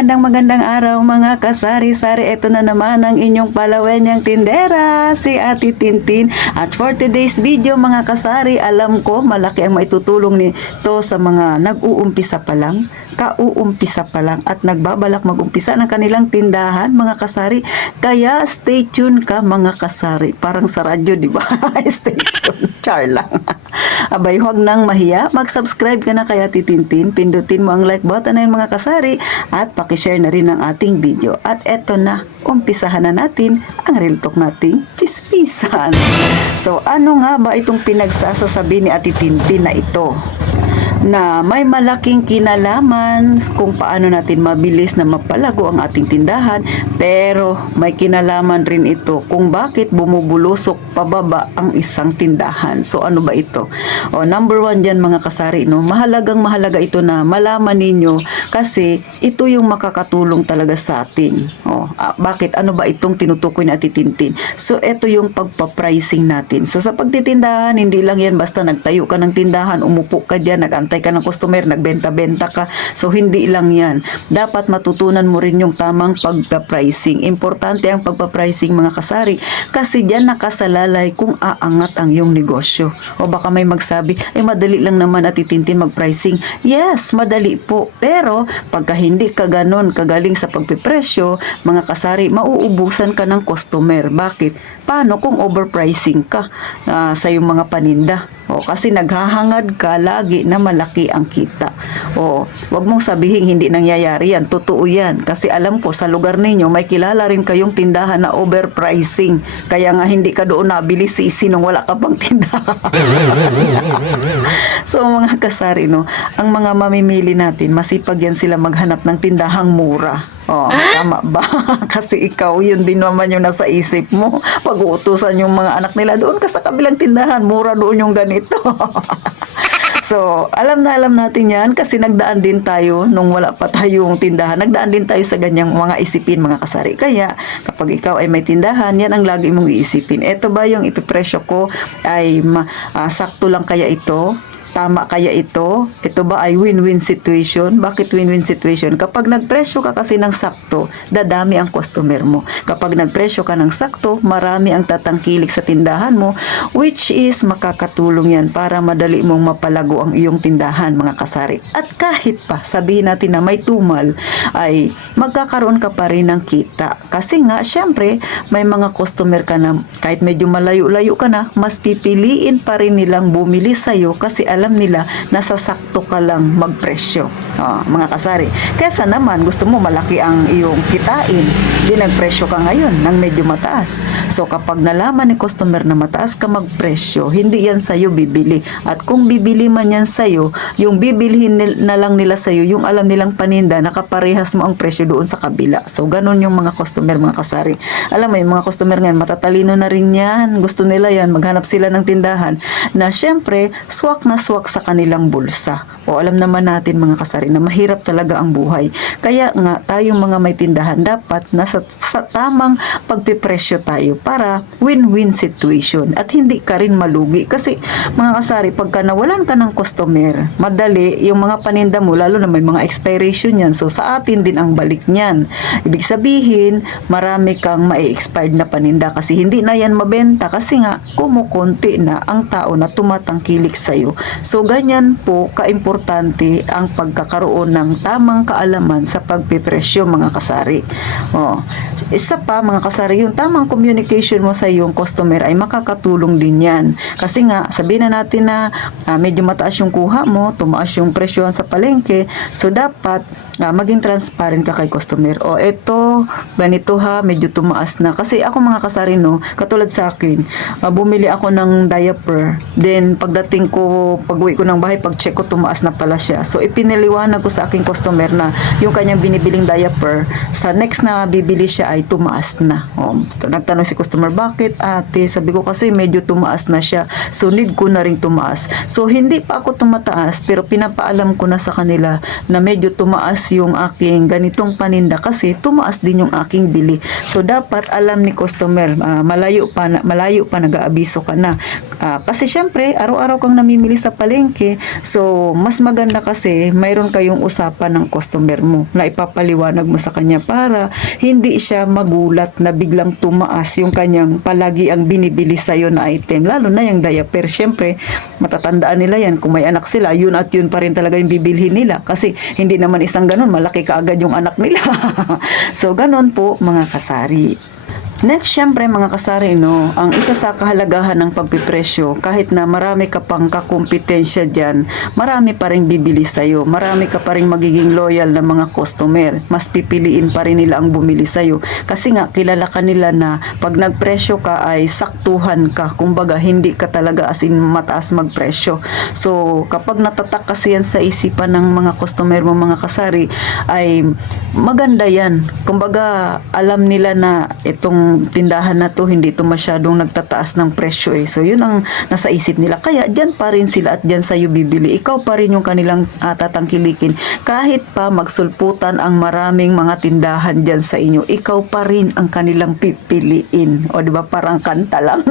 magandang araw mga kasari-sari. Ito na naman ang inyong palawenyang tindera, si Ate Tintin. At for today's video mga kasari, alam ko malaki ang maitutulong nito sa mga nag-uumpisa pa lang, kauumpisa pa lang at nagbabalak mag-umpisa ng kanilang tindahan mga kasari. Kaya stay tuned ka mga kasari. Parang sa radyo, di ba? Stay tuned. Char lang. Abay, huwag nang mahiya. Mag-subscribe ka na kay Ate Tintin. Pindutin mo ang like button na yun mga kasari at pakishare na rin ang ating video. At eto na, umpisahan na natin ang real talk nating chismisan. So, ano nga ba itong pinagsasasabi ni Ate Tintin na ito? Na may malaking kinalaman kung paano natin mabilis na mapalago ang ating tindahan, pero may kinalaman rin ito kung bakit bumubulusok pababa ang isang tindahan. So ano ba ito? Number one dyan mga kasari, no? Mahalaga ito na malaman ninyo kasi ito yung makakatulong talaga sa atin. Bakit? Ano ba itong tinutukoy ni Ate Tintin? So ito yung pagpa-pricing natin. So sa pagtitindahan, hindi lang yan basta nagtayo ka ng tindahan, umupo ka dyan, nag-antay ka ng customer, nagbenta-benta ka. So hindi lang yan. Dapat matutunan mo rin yung tamang pagpa-pricing. Importante ang pagpa-pricing mga kasari kasi dyan nakasalalay kung aangat ang iyong negosyo. O baka may magsabi, madali lang naman Ate Tintin mag-pricing. Yes, madali po. Pero pagka hindi ka ganon kagaling sa pagpipresyo, mga kasari, mauubusan ka ng customer. Bakit? Paano kung overpricing ka sa iyong mga paninda? Kasi naghahangad ka lagi na malaki ang kita. Wag mong sabihin hindi nangyayari yan. Totoo yan. Kasi alam ko sa lugar ninyo may kilala rin kayong tindahan na overpricing. Kaya nga hindi ka doon nabili sisi nung wala ka pang tindahan. So mga kasari, no, ang mga mamimili natin, masipag yan sila maghanap ng tindahang mura. Tama ba? Kasi ikaw, yun din naman yung nasa isip mo. Pag-uutusan yung mga anak nila, doon ka sa kabilang tindahan, mura doon yung ganito. So, alam natin yan kasi nagdaan din tayo nung wala pa tayong tindahan. Nagdaan din tayo sa ganyang mga isipin mga kasari. Kaya, kapag ikaw ay may tindahan, yan ang lagi mong iisipin. Ito ba yung ipipresyo ko ay sakto lang kaya ito? Tama kaya ito? Ito ba ay win-win situation? Bakit win-win situation? Kapag nagpresyo ka kasi ng sakto, dadami ang customer mo. Kapag nagpresyo ka ng sakto, marami ang tatangkilik sa tindahan mo, which is makakatulong yan para madali mong mapalago ang iyong tindahan, mga kasari. At kahit pa, sabihin natin na may tumal, ay magkakaroon ka pa rin ng kita. Kasi nga, syempre, may mga customer ka na kahit medyo malayo-layo ka na, mas pipiliin pa rin nilang bumili sa'yo kasi alam nila na sasakto ka lang magpresyo. Mga kasari. Kesa naman gusto mo malaki ang iyong kitain, di nagpresyo ka ngayon ng medyo mataas. So kapag nalaman ni customer na mataas ka magpresyo, hindi yan sa'yo bibili. At kung bibili man yan sa'yo, yung bibilhin na lang nila sa'yo, yung alam nilang paninda, nakaparehas mo ang presyo doon sa kabila. So ganun yung mga customer, mga kasari. Alam mo, yung mga customer ngayon, matatalino na rin yan. Gusto nila yan, maghanap sila ng tindahan na syempre, swak na swak sa kanilang bulsa. Alam naman natin mga kasari na mahirap talaga ang buhay. Kaya nga tayong mga may tindahan dapat nasa sa tamang pagpipresyo tayo para win-win situation at hindi ka rin malugi. Kasi mga kasari, pagka nawalan ka ng customer, madali yung mga paninda mo, lalo na may mga expiration yan. So sa atin din ang balik niyan. Ibig sabihin, marami kang ma-expired na paninda kasi hindi na yan mabenta kasi nga kumukunti na ang tao na tumatangkilik sa'yo. So ganyan po ka-importante ang pagkakaroon ng tamang kaalaman sa pagpipresyo mga kasari. Isa pa mga kasari, yung tamang communication mo sa iyong customer ay makakatulong din yan. Kasi nga, sabihin na natin na medyo mataas yung kuha mo, tumaas yung presyohan sa palengke, so dapat maging transparent ka kay customer. Eto, ganito ha, medyo tumaas na. Kasi ako mga kasari, no, katulad sa akin, bumili ako ng diaper, then pagdating ko, pag-uwi ko ng bahay, pag-check ko, tumaas na pala siya. So, ipiniliwanag ko sa aking customer na yung kanyang binibiling diaper, sa next na bibili siya ay tumaas na. Nagtanong si customer, bakit ate? Sabi ko kasi medyo tumaas na siya. So, need ko na rin tumaas. So, hindi pa ako tumataas, pero pinapaalam ko na sa kanila na medyo tumaas yung aking ganitong paninda kasi tumaas din yung aking bili. So, dapat alam ni customer, malayo pa nag-aabiso ka na. Kasi syempre, araw-araw kang namimili sa palengke, so, mas mas maganda kasi mayroon kayong usapan ng customer mo na ipapaliwanag mo sa kanya para hindi siya magulat na biglang tumaas yung kanyang palagi ang binibili sa'yo na item. Lalo na yung diaper. Syempre, matatandaan nila yan. Kung may anak sila, yun at yun pa rin talaga yung bibilhin nila. Kasi hindi naman isang ganun, malaki kaagad yung anak nila. So, ganun po mga kasari. Next, syempre mga kasari, no, ang isa sa kahalagahan ng pagpipresyo, kahit na marami ka pang kakumpetensya dyan, marami pa rin bibili sa'yo, marami ka pa rin magiging loyal na mga customer, mas pipiliin pa rin nila ang bumili sa'yo. Kasi nga, kilala ka nila na pag nagpresyo ka ay saktuhan ka, kumbaga hindi ka talaga as in mataas magpresyo. So, kapag natatak kasi yan sa isipan ng mga customer mo mga kasari, ay maganda yan. Kumbaga, alam nila na itong tindahan na to, hindi to masyadong nagtataas ng presyo eh. So, yun ang nasa isip nila. Kaya, dyan pa rin sila at dyan sa'yo bibili. Ikaw pa rin yung kanilang tatangkilikin. Kahit pa magsulputan ang maraming mga tindahan dyan sa inyo, ikaw pa rin ang kanilang pipiliin. O, di ba? Parang kanta lang.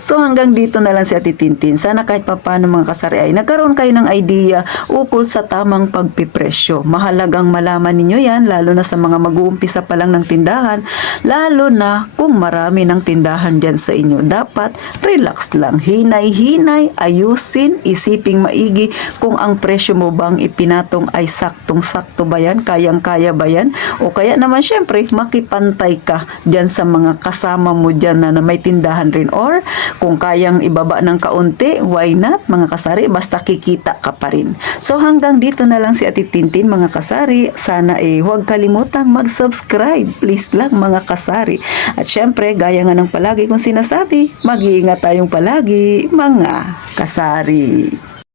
So, hanggang dito na lang si Ate Tintin. Sana kahit papaano mga kasari ay nagkaroon kayo ng idea ukol sa tamang pagpipresyo. Mahalagang malaman ninyo yan, lalo na sa mga mag-uumpisa pa lang ng tindahan, lalo na kung marami ng tindahan dyan sa inyo. Dapat relax lang, hinay-hinay, ayusin, isiping maigi kung ang presyo mo bang ipinatong ay saktong-sakto ba yan, kayang-kaya ba yan, o kaya naman syempre makipantay ka dyan sa mga kasama mo dyan na may tindahan rin, or kung kayang ibaba ng kaunti, why not mga kasari, basta kikita ka pa rin. So hanggang dito na lang si Ate Tintin mga kasari. Sana huwag kalimutang mag-subscribe, please lang mga kasari. At syempre, gaya nga ng palagi kong sinasabi, mag-iingat tayong palagi mga kasari.